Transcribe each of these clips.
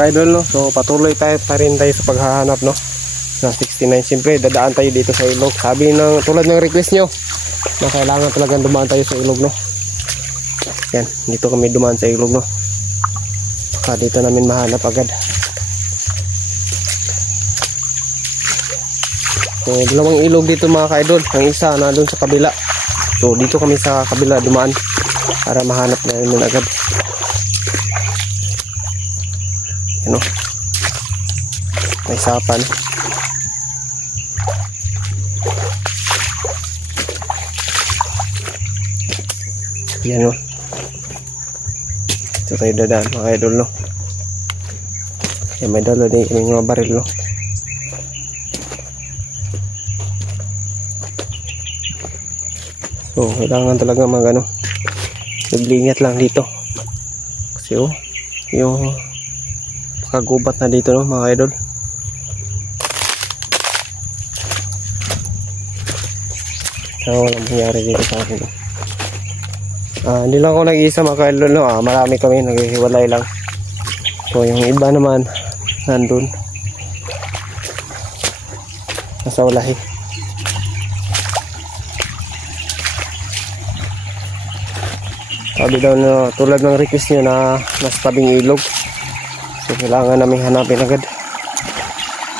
ka-idol, no? So patuloy pa rin tayo sa paghahanap, no? Na 69. Siyempre dadaan tayo dito sa ilog. Sabi ng tulad ng request nyo na kailangan talagang dumaan tayo sa ilog, no? Yan, dito kami dumaan sa ilog, no? Dito namin mahanap agad. So dalawang ilog dito mga ka-idol. Ang isa na doon sa kabila. So dito kami sa kabila dumaan para mahanap namin agad. Ano? May sapan. Yan, no? Ito tayo dadaan mga idol, no? Yan, may dalo din kami mga baril, no? So kailangan talaga naglingat lang dito kasi yung pakagubat na dito, no mga idol. So walang nangyari dito sa akin, no? Hindi lang ako nag-iisa mga idol, no? Marami kami, naghihiwalay lang. So yung iba naman nandun nasa ulahi. Sabi daw na tulad ng request nyo na nasa tabing ilog. So kailangan namin hanapin agad.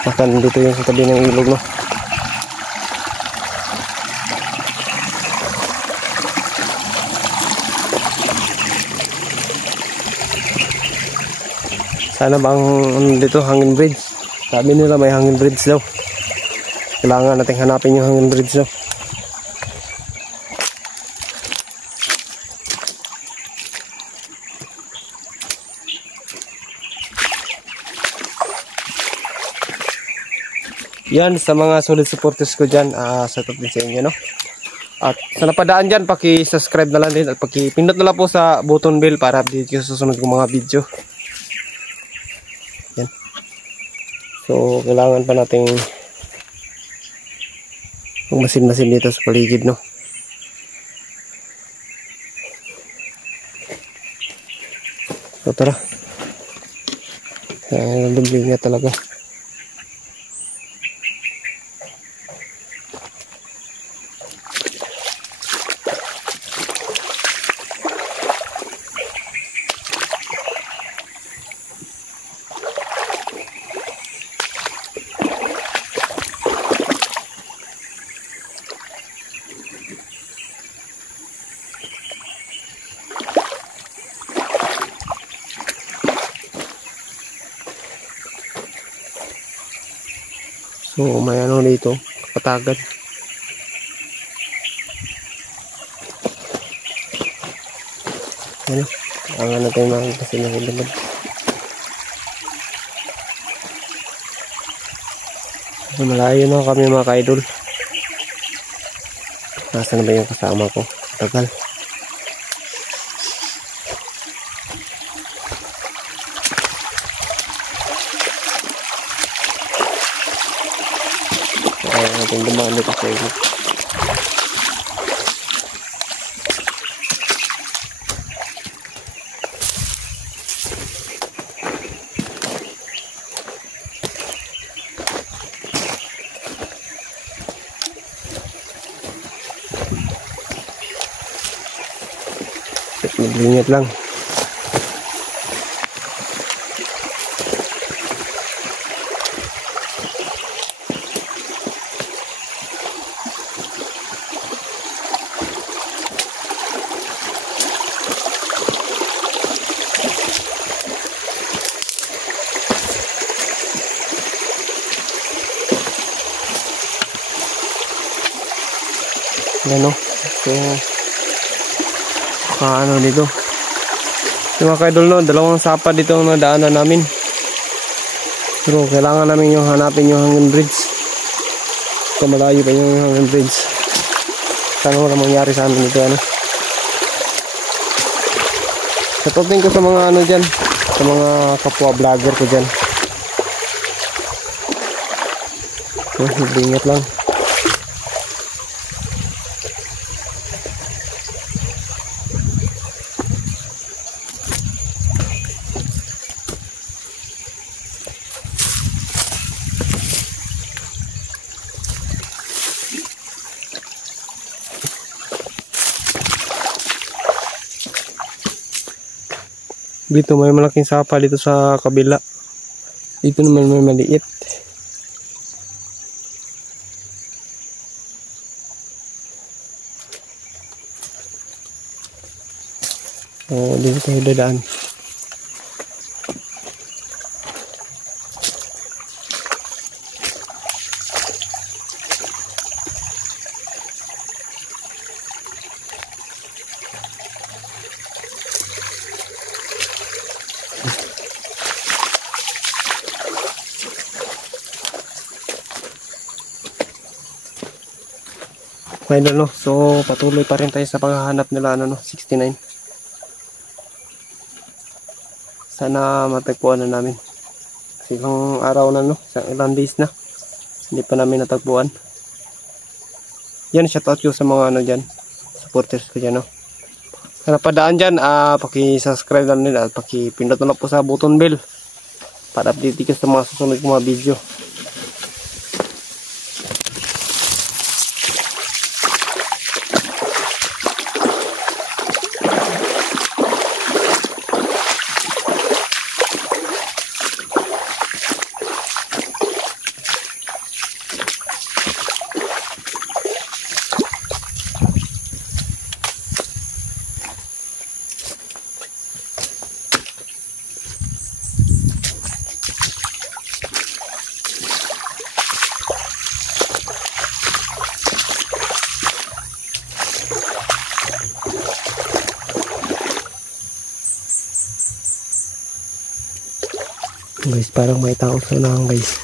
Baka nandito yung sa tabi ng ilog, no? Sana bang dito hangin bridge. Sabi nila may hangin bridge daw. Kailangan natin hanapin yung hangin bridge, no? Yan, sa mga solid supporters ko dyan, sa top din sa inyo, no? At sa napadaan dyan, paki-subscribe na lang din at paki-pindot na lang po sa button bell para update ko sa susunod kong mga video. Yan. So, kailangan pa nating magmasin-masin dito sa paligid, no? So, tara. Nandubling nga talaga. So may ano dito, kapatagan. Ano? Ang natin makikita sa nakilimad. So malayo na kami mga ka-idol. Nasaan na ba yung kasama ko? Tagal. Natin dumaan dito sa ilog. Mag-ingat lang. Yan, no? So ano dito yung mga ka-idol, no? Dalawang sapa dito ang nadaanan namin, pero kailangan namin yung hanapin yung hanging bridge. So malayo pa yung hanging bridge. Sana wala mangyari sa amin dito, ano? Shoutout ko sa mga ano dyan, sa mga kapwa vlogger ko dyan. So ingat lang. Dito may malaking sapa dito sa kabila. Dito naman may maliit. Oh, dito tayo dadaan. Final, no? So patuloy pa rin tayo sa paghahanap nila, ano, no? 69. Sana matagpuan na namin. Kasi ilang araw na, no? Ilang days na hindi pa namin natagpuan. Yan, shoutout ko sa mga ano dyan, supporters ko dyan, no? Sana padaan dyan, paki-subscribe lang nila at paki-pindot na lang po sa button bell para update ka sa mga susunod kong mga video. Guys, parang may tao sa unahan, guys.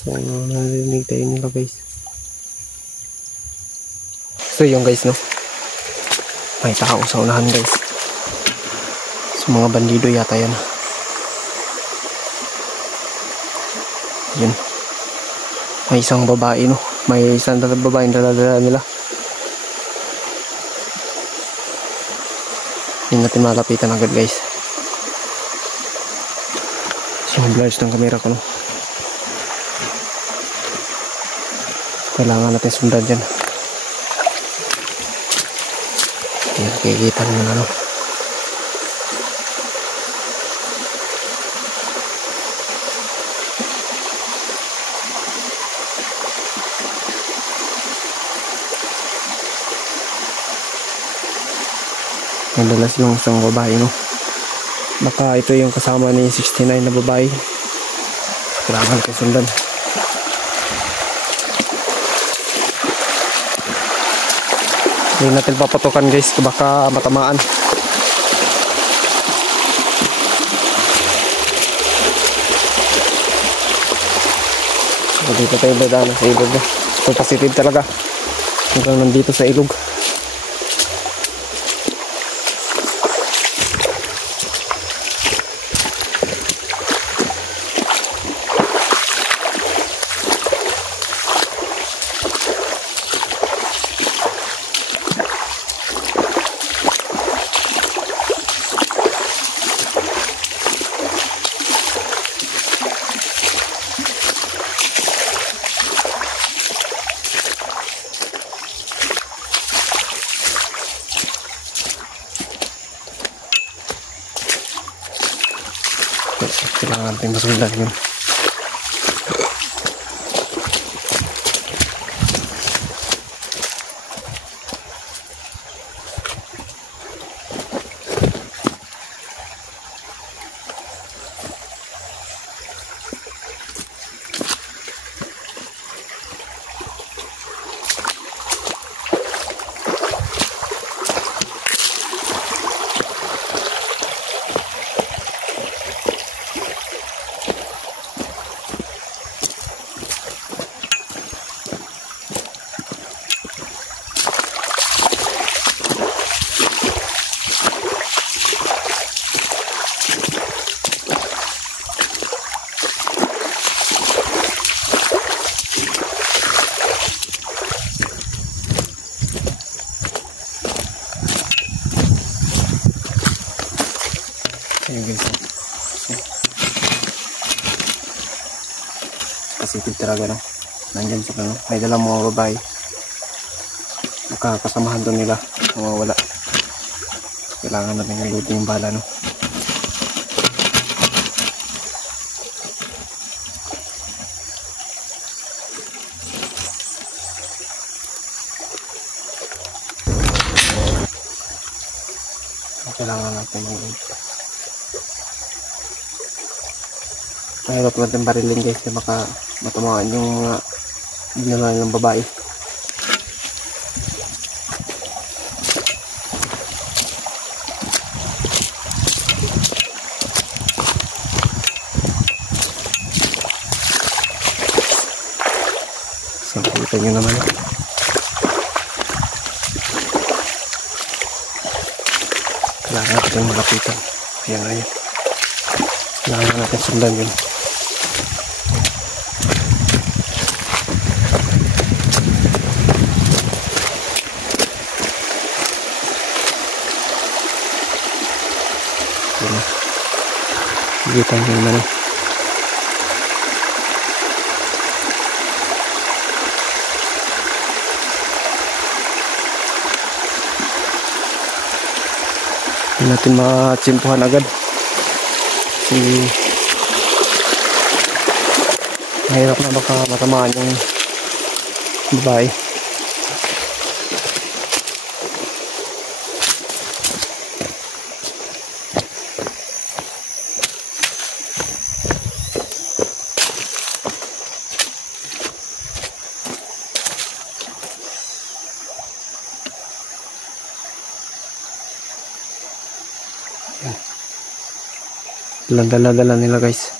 So narinig tayo nila, guys. So yung guys, no, may tao sa unahan, guys. So mga bandido yata yan. Yun, may isang babae, no, may isang babae na dala nila. Hindi natin malapitan agad, guys. Sumblars ng camera ko, no. Kailangan natin sundan dyan. Ayan, kikita nyo na, no. Nadalas yung isang babae, no. Baka ito yung kasama ni 69 na babae. Kailangan ko sundan. Hindi natin papatukan, guys, baka matamaan. So dito tayo dadaan sa ilog, no. So positive talaga hanggang nandito sa ilog. Kailangan natin masundan yun. Ayan, guys. Positive talaga, no. Nandyan sila, no. May dalang mga babae. Makakasamahan doon nila. Mawawala. kailangan natin hilutin yung bala, no? Kailangan natin mag-hilot. Mahirap natin barilin guys, na baka matamaan yung mga dinala ng babae. So, kita nyo naman. Kailangan natin malapitan. Ayan na yun. Kailangan natin sundan yun. Ayan na. Kita nyo naman. Hindi natin matsimpuhan agad kasi mahirap na baka matamaan yung babae. Dala-dala nila guys.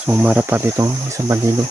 So marap pa ditong isang bandido.